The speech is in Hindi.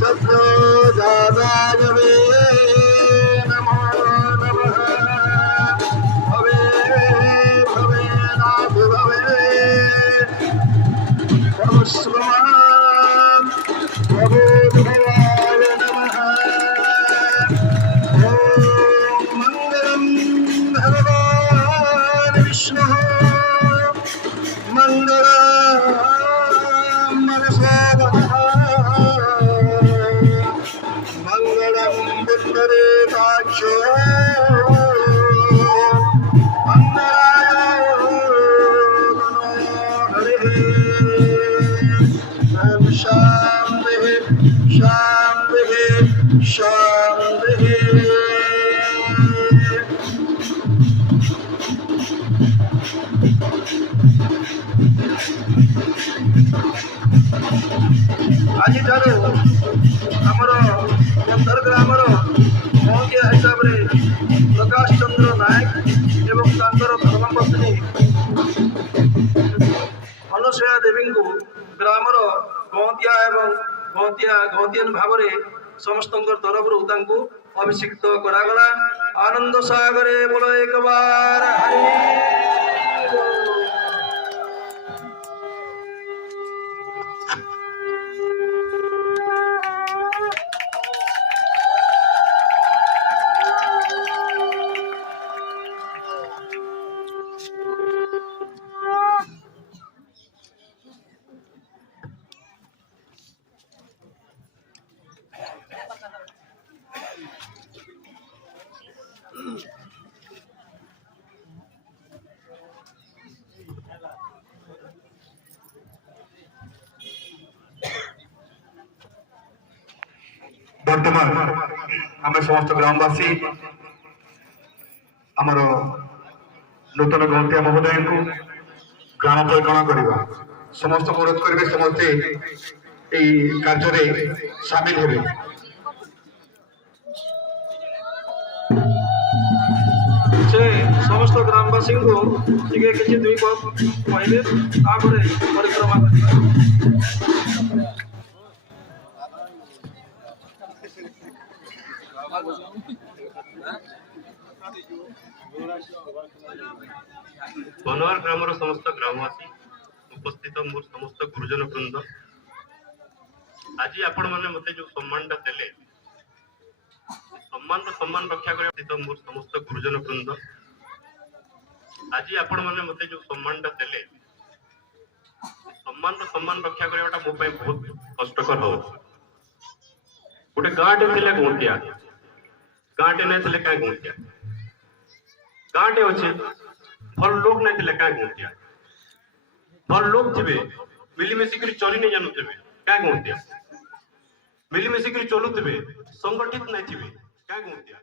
चक्रोदाय नमो नमः भवे भवेनाथ भवे नमस्वाम भवो भवाय नमः ओम मंगलम भगवान विष्णु मंगलम मनसोदः मंगलम बुद्धरेताक्षो शांति शांति शांति। आज आमर बंदर ग्रामर महंगिया हिसाब से प्रकाश चंद्र नायक एवं धर्मपत्नी अनुसया देवी को ग्रामर गौंतिया एवं गौंतियन भाव में समस्त तरफ अभिषिक्त करागला। आनंद सागरे बोलो एक बार हरि। बर्तमान आम समस्त ग्रामवासी आमर नूतन गौंतिया महोदय को ग्राम परिक्रमा करवा समस्त अनुरोध करेंगे समस्ते कार्य सामिल हेबे। से समस्त ग्रामवासी को किसी दुई पद कहले परिक्रमा बनवार ग्रामर समस्त ग्रामवासी उपस्थित मोर समस्त गुरुजन वृंद आज आपण मैंने मत जो सम्मान देले सम्मान रक्षा कर मोर समस्त गुरुजन वृंद आज आपण मैंने मत जो सम्मान देले सम्मान रक्षा करवाटा मो बहुत कष्टकर हो। गोटे गाँटे थे गौंतिया गाँटे नहीं थे क्या गौंतिया गाँटे अच्छे भल लोग नहीं थे क्या गौंतिया भल लोग थे मिलिमिशिक चली नहीं जानू थे क्या गौंतिया मिलिमिशिक चलुवे संगठित नहीं थे क्या गौंतिया।